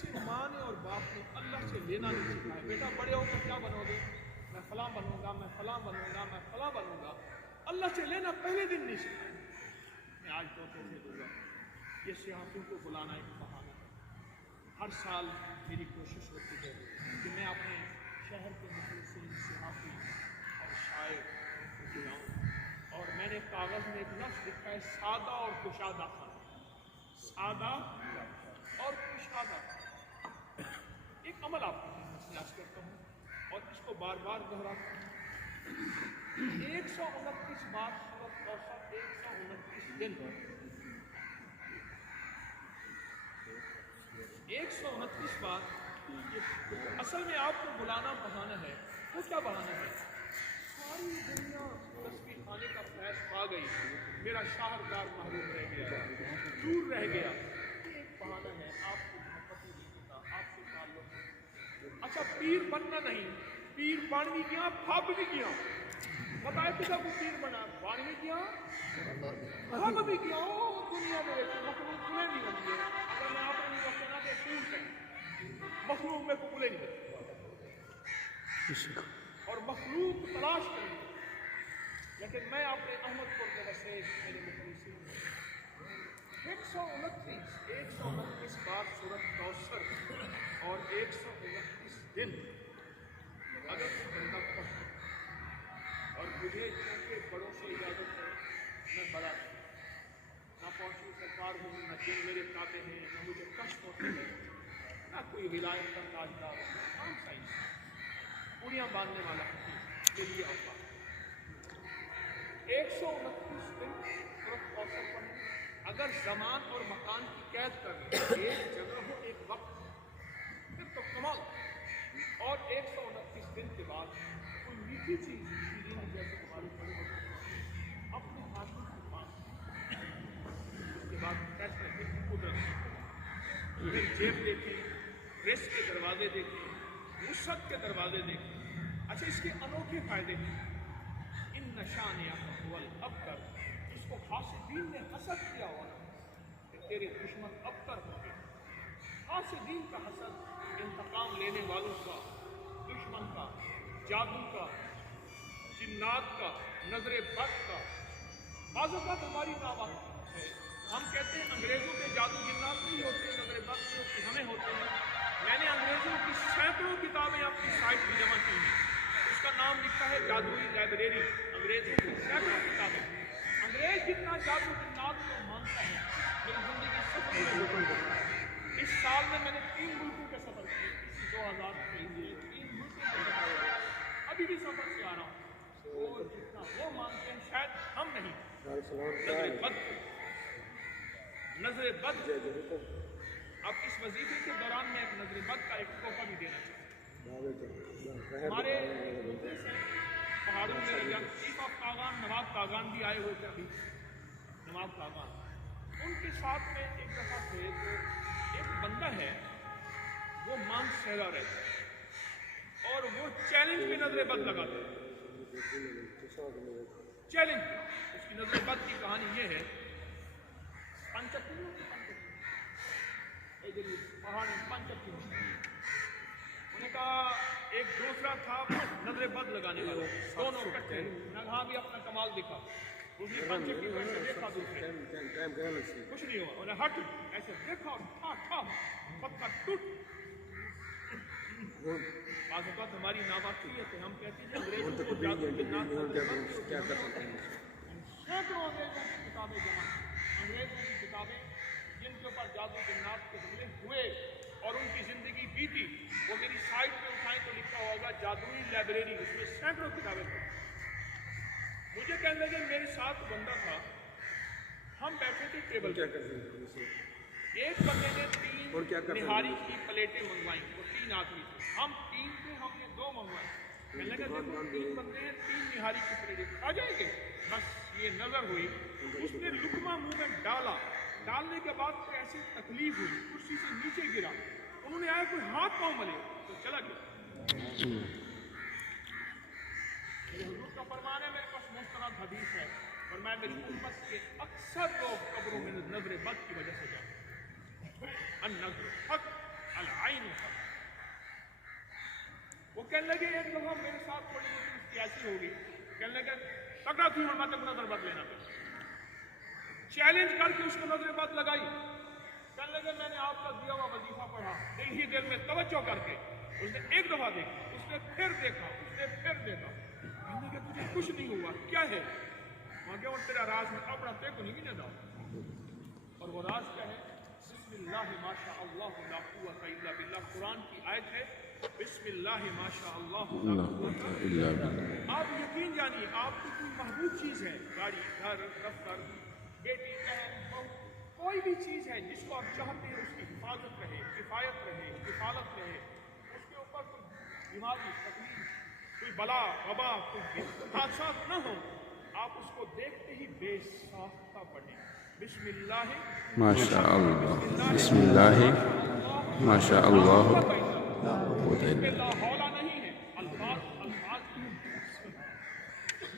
کسی ماں نے اور باپ نے اللہ سے لینا نہیں سکھایا، بیٹا بڑے ہو کر کیا بنو گے، میں فلاں بنوں گا، میں فلاں بنوں گا، میں فلاں بنوں گا، اللہ سے لینا پہلے دن نہیں سکھایا۔ میں آج دو تحفے دوں گا، یہ سیاحوں کو بلانا ایک بہانہ ہے۔ ہر سال میری کوشش ہوتی ہے کہ میں اپنے شہر کے مخلصین صحافی اور شاعر کو بلاؤں، اور میں نے کاغذ میں ایک لفظ لکھا ہے، سادہ اور کشادہ خانہ، سادہ اور کشادہ خانہ۔ ایک عمل آپ کی خدمت میں عرض کرتا ہوں اور اس کو بار بار دہراتا ہوں۔ 129 بار سورۃ کوثر، 129 دن، 129 بار۔ اصل میں آپ کو بلانا بہانہ ہے، وہ کیا بہانہ ہے؟ ساری دنیا تسبیح خانے کا فیض پا گئی، میرا شاہکار محروم رہ گیا، دور رہ گیا، یہ ایک بہانہ ہے۔ آپ کو محبت ہی نہیں ہوتا، آپ سے تعلق نہیں۔ اچھا پیر بننا نہیں، پیر بن بھی گیا، پھب بھی گیا، بتائے پتا کو پیر بنا، بن بھی گیا، پھب بھی گیا، دنیا میں مخلوق کھلے نہیں بنتی ہے۔ اگر میں آپ کو نہیں بچنا تو پور کہیں مخلوق میں کو کھلے نہیں بنتی اور مخلوق تلاش کریں گے، لیکن میں اپنے احمد پور کے بسے میرے مخلصین 129 بار سورۃ کوثر اور 129 دن اگر کوئی بندہ پڑھے، اور مجھے چونکہ بڑوں سے اجازت ہے، میں بڑا نہیں، نہ پہنچی سرکار ہوں، نہ جن میرے تابع ہیں، نہ مجھے کشف ہوتے ہیں، نہ کوئی ولایت کا تاجدار ہوں، عام سا انسان، پوریاں باندھنے والا حکیم، کے لیے اوقات 129 دن سورۃ کوثر پڑھیں۔ اگر زمان اور مکان کی قید کر لیں، ایک جگہ ہو، ایک وقت، پھر تو کمال۔ اور 129 دن کے بعد کوئی میٹھی چیز شیرین جیسے ہماری بڑے بڑے اپنے ہاتھوں سے پائیں، اس کے بعد فیصلہ کی قدرت، پھر جیب دیکھیں، رزق کے دروازے دیکھیں، وسعت کے دروازے دیکھیں۔ اچھا اس کے انوکھے فائدے ہیں۔ ان نشانیات اول ابتر، اس کو حاسدین نے حسد کیا ہوا کہ تیرے دشمن ابتر ہوں گے۔ حاسدین کا حسد انتقام لینے والوں کا، دشمن کا، جادو کا، جنات کا، نظر بد کا۔ بعض اوقات ہماری ناواقفی ہے، ہم کہتے ہیں انگریزوں کے جادو جنات نہیں ہوتے، نظر بد نہیں ہوتی، ہمیں ہوتے ہیں۔ میں نے انگریزوں کی سینکڑوں کتابیں اپنی سائٹ پہ جمع کی ہیں، اس کا نام لکھا ہے جادوئی لائبریری، انگریزوں کی سینکڑوں کتابیں۔ انگریز جتنا جادو جنات کو مانتا ہے، میری زندگی سفر میں ہوئی۔ اس سال میں نے 3 ملکوں کے سفر کیے، اسی 2023 میں 3 ملکوں کے سفر کیے، ابھی بھی سفر سے آ رہا ہوں۔ وہ جتنا وہ مانتے ہیں شاید ہم نہیں۔ نظر بد، نظر بد۔ اب اس وظیفے کے دوران میں ایک نظر بد کا ایک تحفہ بھی دینا چاہتا ہوں۔ ہمارے پہاڑوں میں چیف آف کاغان نواب کاغان بھی آئے ہوئے تھے، ابھی نواب کاغان، ان کے ساتھ میں ایک دفعہ تھے تو ایک بندہ ہے، وہ مان سہرا رہتا ہے اور وہ چیلنج پہ نظر بد لگاتا ہے۔ چیلنج، اس کی نظر بد کی کہانی یہ ہے، پہاڑ پنچکی، انہوں نے کہا ایک دوسرا تھا نظر بد لگانے والا، دونوں کٹھے، نگاہ بھی اپنا کمال دکھا، اس نے پنچکی کو ایسے دیکھا دوسرے، کچھ نہیں ہوا، انہیں ہٹ ایسے دیکھا اور ٹھا ٹھا پتھر ٹوٹ۔ بعض اوقات ہماری ناواقفیت ہے، ہم کہتے ہیں انگریزوں کو جادو جنات کیا کرتے ہیں۔ سینکڑوں انگریزوں کی کتابیں جمع، انگریزوں کی کتابیں جن کے اوپر جادو جنات کے حملے ہوئے اور ان کی زندگی بیتی، وہ میری سائٹ پہ اٹھائیں تو لکھا ہوگا جادوئی لائبریری، اس میں سینکڑوں کتابیں تھیں۔ مجھے کہنے لگے میرے ساتھ بندہ تھا، ہم بیٹھے تھے ٹیبل پہ، ایک بندے نے 3 نہاری کی پلیٹیں منگوائیں، وہ 3 آدمی تھے، ہم 3 تھے، ہم نے 2 منگوائیں۔ کہنے لگا دیکھو 3 بندے ہیں، 3 نہاری کی پلیٹیں آ جائیں گے، بس یہ نظر ہوئی، اس نے لقمہ منہ میں ڈالا، ڈالنے کے بعد کوئی ایسی تکلیف ہوئی، کرسی سے نیچے گرا، انہوں نے آیا کوئی ہاتھ پاؤں ملے تو چلا گیا۔ حضور کا فرمان ہے، میرے پاس مستند حدیث ہے، اور میں میری امت کے اکثر لوگ قبروں میں نظر بد کی وجہ سے جاتے ہیں۔ النظر حق، अल-आइन हक। वो कहने लगे एक दफा मेरे साथ थोड़ी उसकी ऐसी होगी, कहने लगे तगड़ा थी और मैं तक नजर बद लेना पे चैलेंज करके उसको नजर बद लगाई। कहने लगे मैंने आपका दिया हुआ वजीफा पढ़ा, दिल ही दिल में तवज्जो करके। उसने एक दफा देखा, उसने फिर देखा, उसने फिर देखा। कहने लगे तुझे कुछ नहीं हुआ, क्या है? मांगे और तेरा राज में अपना ते को नहीं गिने जाओ। और वो राज क्या है? बिस्मिल्लाह माशा अल्लाह ला कुव्वता इल्ला बिल्लाह। कुरान की आयत है बिस्मिल्लाह माशा अल्लाह ला कुव्वता इल्ला बिल्लाह। आप यकीन जानिए आपकी कोई महबूब चीज है, गाड़ी, घर, दफ्तर, बेटी, बहन, बहू, कोई भी चीज है जिसको आप चाहते हैं उसकी हिफाजत रहे, किफायत रहे, किफालत रहे, उसके ऊपर कोई बीमारी, तकलीफ, कोई बला वबा, कोई हादसा न हो, आप उसको देखते ही बेसाख्ता पढ़ें बिस्मिल्लाह माशा अल्लाह, बिस्मिल्लाह माशा अल्लाह। बिस्मिल्लाह हौला नहीं है, अल्फाज अल्फाज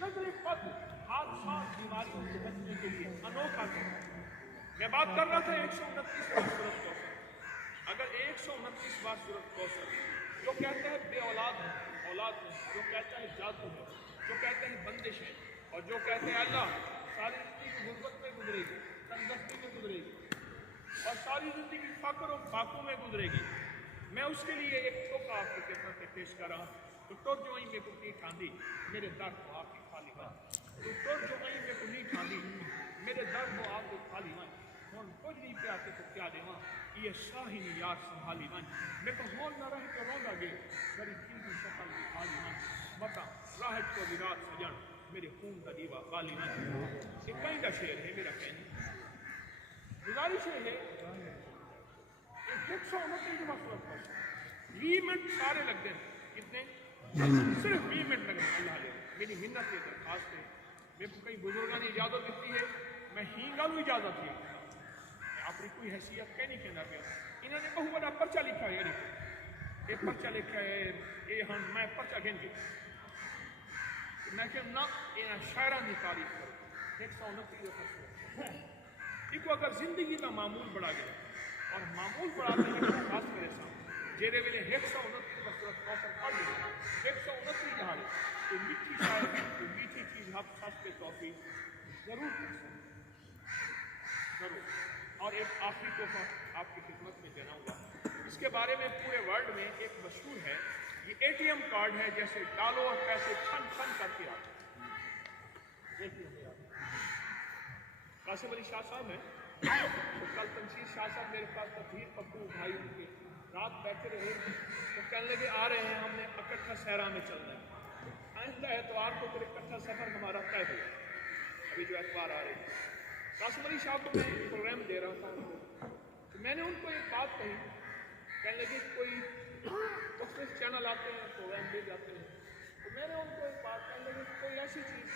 नजर बद हादसा बीमारियों से बचने के लिए अनोखा है। मैं बात कर रहा था 129वां सूरत कौसर। अगर 129वां सूरत कौसर जो कहता है बे औलाद है, औलाद है, जो कहता है जादू है, जो कहते हैं बंदिश है, और जो कहते हैं अल्लाह सारी जिंदगी गुर्बत में गुजरेगी, तंगदस्ती में गुजरेगी, और सारी जिंदगी फक्र और फाकों में गुजरेगी, मैं उसके लिए एक टोका आपकी खिदमत में पेश कर रहा हूँ। तो टोर जो आई में कुछ नहीं ठांदी मेरे दर को आपकी खाली बात। तो टोर जो आई में कुछ नहीं ठांदी मेरे दर को आपकी खाली मन। हम कुछ नहीं प्याते तो क्या देवा ये शाही यार संभाली मन। मैं तो होन न रहे तो रोंदा गे मेरी चीज़ी शक्ल की खाली मन। बता राहत को विराट सजन मेरे खून का दीवा काली मन। ये कहीं का शेर है मेरा कहने गुजारिश है 129 मसलत 20 मिनट सारे लगते हैं। कितने? सिर्फ 20 मिनट लगे। अल्लाह ले मेरी मिन्नत है, दरखास्त है। मेरे को कई बुजुर्गों ने इजाज़त दी है, मैं हींगालू इजाज़त दी। मैं अपनी कोई हैसियत कह नहीं कहना पे इन्होंने बहुत बड़ा पर्चा लिखा है। ये पर्चा लिखा है ये हम मैं पर्चा गिन के मैं क्या ना इन शायरा की तारीफ करो 129 इको अगर जिंदगी का मामूल बढ़ा गया और मामूल बढ़ाते हैं खास मेरे साथ जेरे वेले 129 मसलत कौसर पढ़ लिया 129 कहानी तो मीठी शायर तो मीठी चीज़ आप सब पे तौफीक जरूर जरूर। और एक आखिरी तोहफा आपकी खिदमत में देना होगा। इसके बारे में पूरे वर्ल्ड में एक मशहूर है, ये ATM कार्ड है, जैसे डालो और पैसे छन छन करके आते हैं। कासिम अली शाह साहब हैं, तो कल तंसीर शाह साहब मेरे पास तफहीर पप्पू भाई उनके रात बैठे रहे तो कहने लगे आ रहे हैं हमने इकट्ठा सहरा में चलना है, आइंदा एतवार को फिर इकट्ठा सफ़र हमारा तय हुआ। अभी जो एतवार आ रहे हैं कासिम अली शाह को मैं प्रोग्राम दे रहा था उनको, तो मैंने उनको एक बात कही। कहने लगे कोई उसमें चैनल आते हैं प्रोग्राम दे जाते हैं, तो मैंने उनको एक बात कहने लगी कोई ऐसी चीज़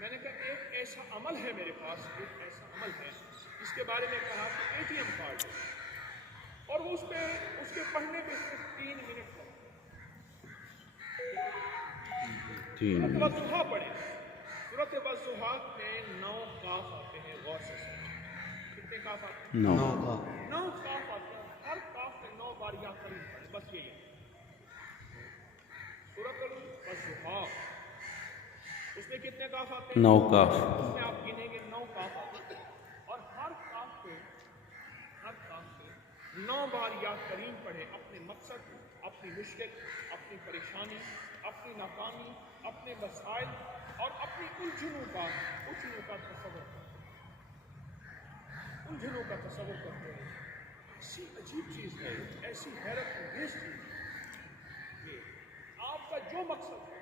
मैंने कहा एक ऐसा अमल है मेरे पास, एक ऐसा अमल है इसके बारे में कहा कि ATM कार्ड है और वो उस पर उसके पढ़ने पे सिर्फ 3 मिनट वज़ुहा पढ़े। सूरत वज़ुहा में 9 काफ आते हैं, गौर से कितने काफ आते हैं? 9 काफ आते हैं, हर काफ में 9 बार या करीब पढ़े, बस यही है सूरत वज़ुहा। उसमें कितने काफ आते हैं? 9 काफ। उसमें आप गिनेंगे 9 काफ आते हैं और हर काफ पे 9 बार या करीम पढ़े। अपने मकसद, अपनी मुश्किल, अपनी परेशानी, अपनी नाकामी, अपने मसाइल और अपनी उलझनों का तसव्वुर करते हैं। ऐसी अजीब चीज़ है, ऐसी हैरत अंगेज चीज़ ये आपका जो मकसद है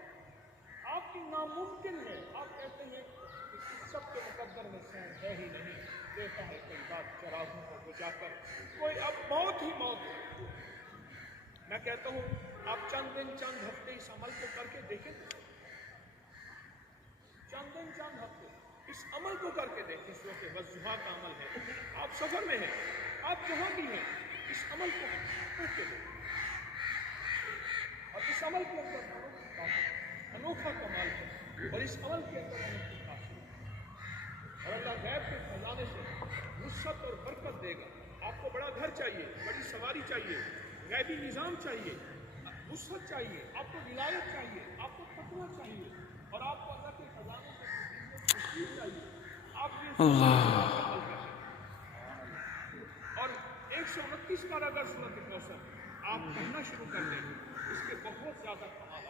आपकी नामुमकिन है, आप कहते हैं कि सबके मुकद्दर में सैन है ही नहीं, देता है कई बात चरागों को बुझाकर कोई अब मौत ही मौत है। मैं कहता हूँ आप चंद दिन चंद हफ्ते इस अमल को करके देखें, चंद दिन चंद हफ्ते इस अमल को करके देखें। सूरत वज़ुहा का अमल है, आप सफर में हैं, आप जहाँ भी हैं, इस अमल को करके देखें और इस अमल के अंदर अनोखा कमाल है और इस अमल के अंदर अनोखी खासियत और अल्लाह गैब के खजाने से नुसरत और बरकत देगा। आपको बड़ा घर चाहिए, बड़ी सवारी चाहिए, गैबी निज़ाम चाहिए, वुसअत चाहिए, आपको विलायत चाहिए, आपको तकवा चाहिए, और आपको अल्लाह के खजानों से तस्लीम चाहिए। आप ये अल्लाह। अमल कर सकते हैं। और 129 बार अगर सूरत कौसर आप पढ़ना शुरू कर दें, इसके बहुत ज़्यादा कमाल